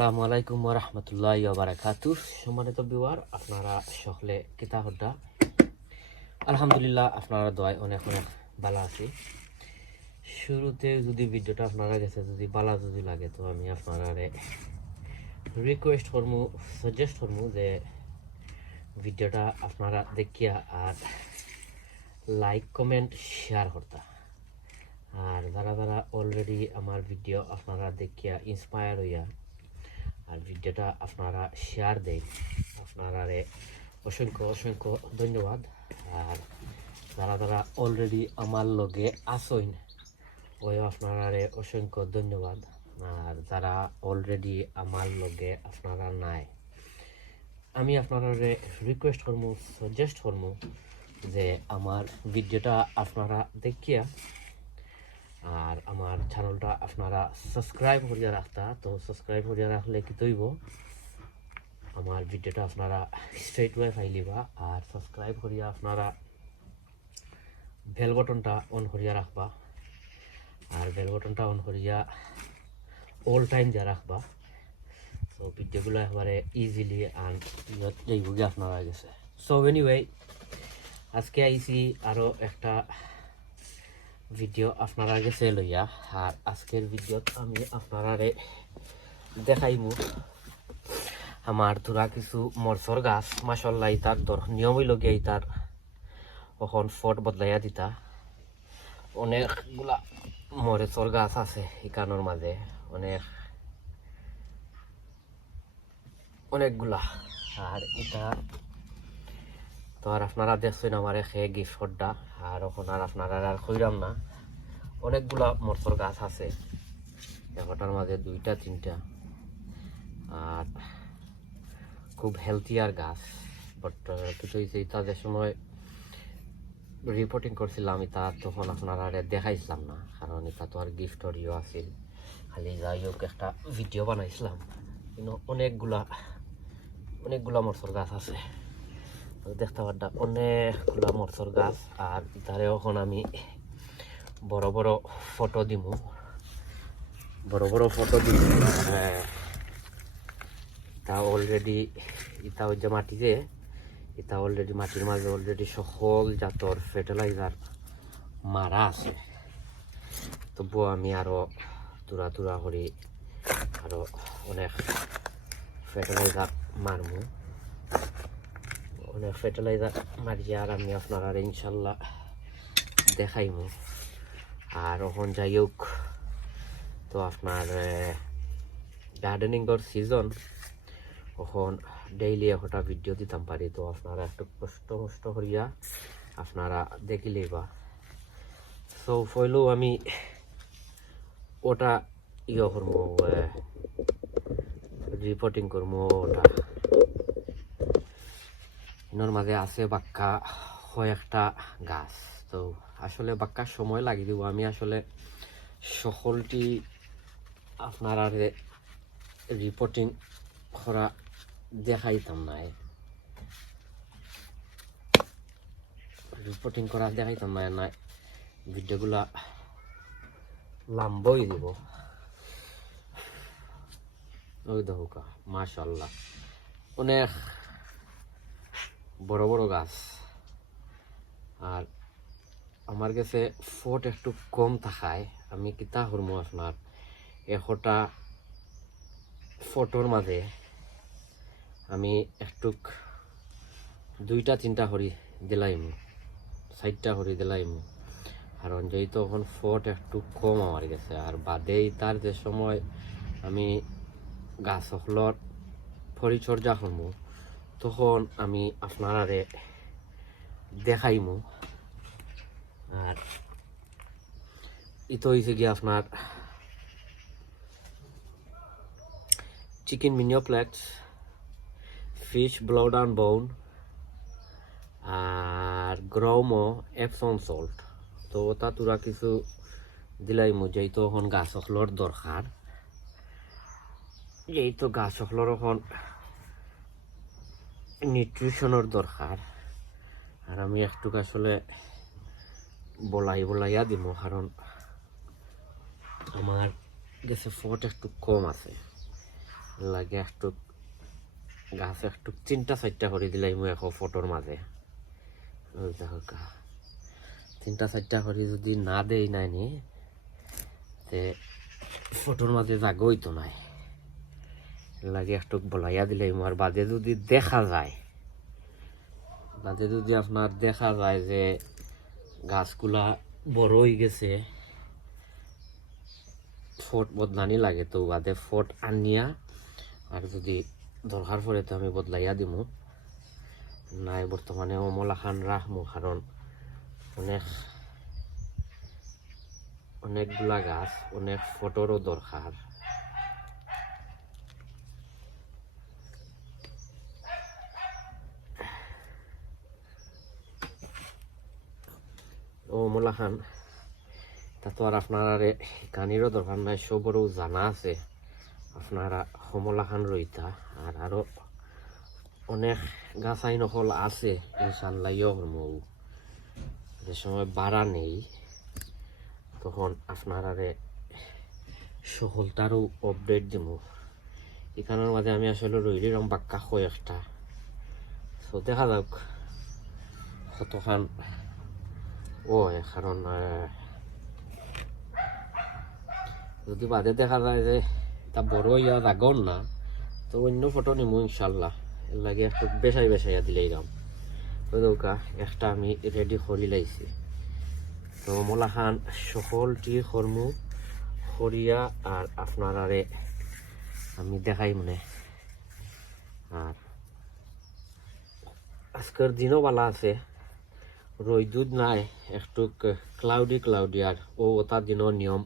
আসসালামু আলাইকুম ওয়া রাহমাতুল্লাহি ওয়া বারাকাতুহু। সম্মানিত ভিউয়ার, আপনারা সকলে কিতা হড্ডা? আলহামদুলিল্লাহ, আপনারা দোয়ায় অনেক অনেক ভালো আছি। শুরুতে যদি ভিডিওটা আপনারা কাছে যদি ভালো যদি লাগে, তো আমি আপনারা রিকোয়েস্ট করবো, সাজেস্ট করবো যে ভিডিওটা আপনারা দেখিয়া আর লাইক কমেন্ট শেয়ার করতা। আর যারা যারা অলরেডি আমার ভিডিও আপনারা দেখিয়া ইন্সপায়ার হইয়া আর ভিডিওটা আপনারা শেয়ার দেন, আপনারা অসংখ্য অসংখ্য ধন্যবাদ। আর যারা যারা অলরেডি আমার লগে আসইন, ওই আপনারা অসংখ্য ধন্যবাদ। আর যারা অলরেডি আমার লগে আপনারা নাই, আমি আপনারা রিকোয়েস্ট করবো, সাজেস্ট করবো যে আমার ভিডিওটা আপনারা দেখিয়া আর আমার চ্যানেলটা আপনারা সাবস্ক্রাইব করিয়া রাখতা। তো সাবস্ক্রাইব করিয়া রাখলে কি তৈব আমার ভিডিওটা আপনারা স্ট্রেট ওয়ে ফাইলিবা। আর সাবস্ক্রাইব করিয়া আপনারা বেল বটনটা অন করিয়া রাখবা। আর বেল বটনটা অন করিয়া অল টাইম যা রাখবা। সো ভিডিওগুলো একবারে ইজিলি অ্যান্ড এইভাবে আপনারা গেছে। সো এনিওয়ে, আজকে আইসি আরও একটা ভিডিও আপনারা গেছে লইয়া। আর আজকের ভিডিওত আমি আপনারা দেখাইমু আমার তোরা কিছু মরসর গাছ। মাশাআল্লাহ, ইতার নিয়ম হইল গিয়ে ইতার এখন ফট বদলাইয়া দিতা। অনেকগুলা মরসর গাছ আছে ইকানোর মাঝে, অনেকগুলা। আর এটা তো আর আপনারা দেখছেন আমার খেয়ে গিফটটা। আর এখন আর আপনারা আর কইরাম না, অনেকগুলা মরসর গাছ আছে একটার মাঝে দুইটা তিনটা। আর খুব হেলথিয়ার গাছ। বাট কিছু হয়েছে, এটা যে সময় রিপোর্টিং করছিলাম এটা তখন আপনারা দেখাইছিলাম না, কারণ এটা তো আর গিফটর ইয়ে আছিল। খালি যাই হোক একটা ভিডিও বানাইছিলাম। কিন্তু অনেকগুলা মরসর গাছ আছে দেখতে পাড্ডা, অনেকগুলা মরসর গাছ। আর ইতারে এখন আমি বড় বড় ফটো দিমু। তা অলরেডি ইটা ওই যে মাটি যে এটা অলরেডি মাটির মাঝে অলরেডি সকল জাতর ফার্টিলাইজার মারা আছে। তবুও আমি আরো তুরা করি আরো অনেক ফার্টিলাইজার মারমু। অনেক ফার্টিলাইজার মারিয়ে আর আমি আপনারা ইনশাল্লাহ দেখাইমু। আর এখন যাই হোক, তো আপনার গার্ডেনিংয়ের সিজন, এখন ডেইলি একটা ভিডিও দিতাম পারি। তো আপনারা একটু কষ্ট করিয়া আপনারা দেখিলেই বা। সো ফইলেও আমি ওটা ইয়ে করবো, রিপোর্টিং করবো। ওটা এর মাঝে আছে বাক্কা কয়েকটা গাছ। তো আসলে বাক্কার সময় লাগিয়ে দিব। আমি আসলে সকলটি আপনারা রিপোর্টিং করা দেখাইতাম না, না ভিডিওগুলা লম্বই দিব। ওই দেখো মাশাআল্লাহ, অনেক বড় বড় গাছ। আর আমার কাছে ফট একটু কম থাকায় আমি কিতা করবো, আপনার একটা ফটোর মাঝে আমি একটু দুইটা তিনটা হরি দিলাইম, 4টা হরি দিলাইম। কারণ যেহেতু এখন ফট একটু কম আমার গেছে। আর বাদেই তার যে সময় আমি গাছ সকলের পরিচর্যা করবো, তখন আমি আপনারা দেখাইমু। আর ইতো হয়েছে গিয়ে আপনার চিকেন মিনিওপ্লেক্স, ফিশ ব্লাড অ্যান্ড বোন, আর গ্রোমো এপসন সল্ট। তো ওটা তোরা কিছু দিলাইমু, যেহেতু এখন গাছ সকলের দরকার, যেহেতু গাছ সকলের এখন নিউট্রিশনের দরকার। আর আমি একটু আসলে বলাইয়া দিব, কারণ আমার গেছে ফট একটু কম আছে। লাগে একটু গাছ একটু 3-4টা করে দিলাই মই এখন ফটোর মাঝে দেখো 3-4টা করে যদি না দেই নাই নি তে ফটোর মাঝে জাগো হইতো নাই লাগে একটু বলাইয়া দিলাই আর বাদে যদি দেখা যায় বাদে যদি আপনার দেখা যায় যে গাছগুলা বড় হয়ে গেছে ফট বদলানি লাগে তো বাদে ফট আনিয়া আর যদি দরকার পড়ে তো আমি বদলাইয়া দিমু নাই বর্তমানে অমলা খান রাখমু কারণ অনেকগুলা গাছ অনেক ফটোরও দরকার অমলা খান তা তো আর আপনারা গানিরও দরকার নাই সবরও জানা আছে আপনারা কমলা খান রইতা আর আরো অনেক গাছ আইন হল আছে ইনশাল্লাহ মৌ যে সময় বাড়া নেই তখন আপনারা সকলটারও আপডেট দিব এখানের মাঝে আমি আসলে রইলিরম বাক্কা কয়েকটা তো দেখা যাক কতখান ও কারণ যদি বাদে দেখা যায় যে তা বড় ইয়া রাগন না তো অন্য ফটো নিমু ইনশাল্লাহ এর লাগে একটু বেসাইয়া দিলেই রাম ওই দৌকা একটা আমি রেডি করি লাইছি তো মোলা খান সকলটি কর্মু করিয়া আর আপনারারে আমি দেখাই মনে আর আজকের দিনও বালা আছে রোদ্দুর নাই একটু ক্লাউডি আর ওটা দিনের নিয়ম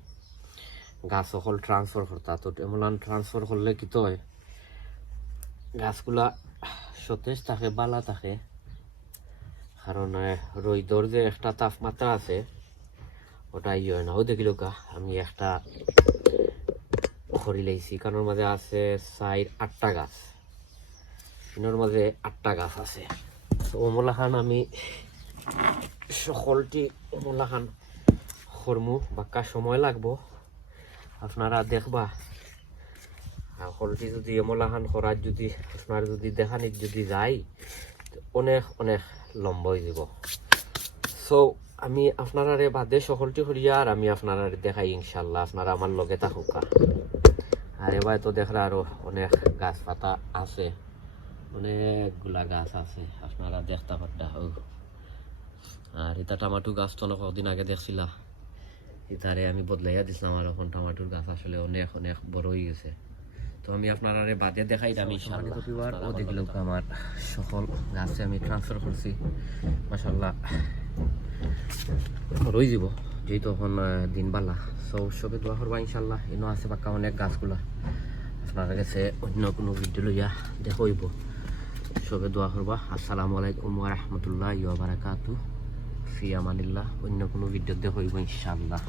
গাছ সকল ট্রান্সফার করতা তো এমন ট্রান্সফার করলে কি তো হয় গাছগুলা সতেজ থাকে বালা থাকে কারণ রোদর যে একটা তাপমাত্রা আছে ওটা ইয়ে হয় না ও দেখিল আমি একটা খড়ি লাইছি কারণ মাঝে আছে 8টা গাছ এর মাঝে 8টা গাছ আছে অমলা খান আমি সকলটি অমলা খান খরমু বাক্কা সময় লাগবো আপনারা দেখবা সকলটি যদি অমলা খান করার যদি আপনার যদি দেখানিত যদি যাই অনেক লম্বা হয়ে যাব সো আমি আপনারা বাদে সকলটি করিয়া আর আমি আপনারা দেখাই ইনশাল্লাহ আপনারা আমার লগে থাকুকা আর এবার তো দেখরা আরো অনেক গাছ পাতা আছে অনেকগুলা গাছ আছে আপনারা দেখতে পারতা আর এটা টমাটো গাছ তো কদিন আগে দেখছিলা এটারে আমি বদলাইয়া দিছিলাম আর এখন টমাটোর গাছ আসলে অনেক বড় হয়ে গেছে তো আমি আপনারা বাদে দেখাই আমি ও দেখল আমার সকল গাছে আমি ট্রান্সফার করছি মাশাআল্লাহ রয়ে যাব যেহেতু এখন দিন বালা সবে দোয়া করবা ইনশাল্লাহ এনে আছে বাক্কা অনেক গাছগুলা আপনার কাছে অন্য কোনো ভিডিও লইয়া দেখব সবে দোয়া করবা আসসালামু আলাইকুম ওয়া রাহমাতুল্লাহি ওয়া বারাকাতুহু ফি আমানিল্লাহ অন্য কোনো ভিডিও দেখব ইনশাল্লাহ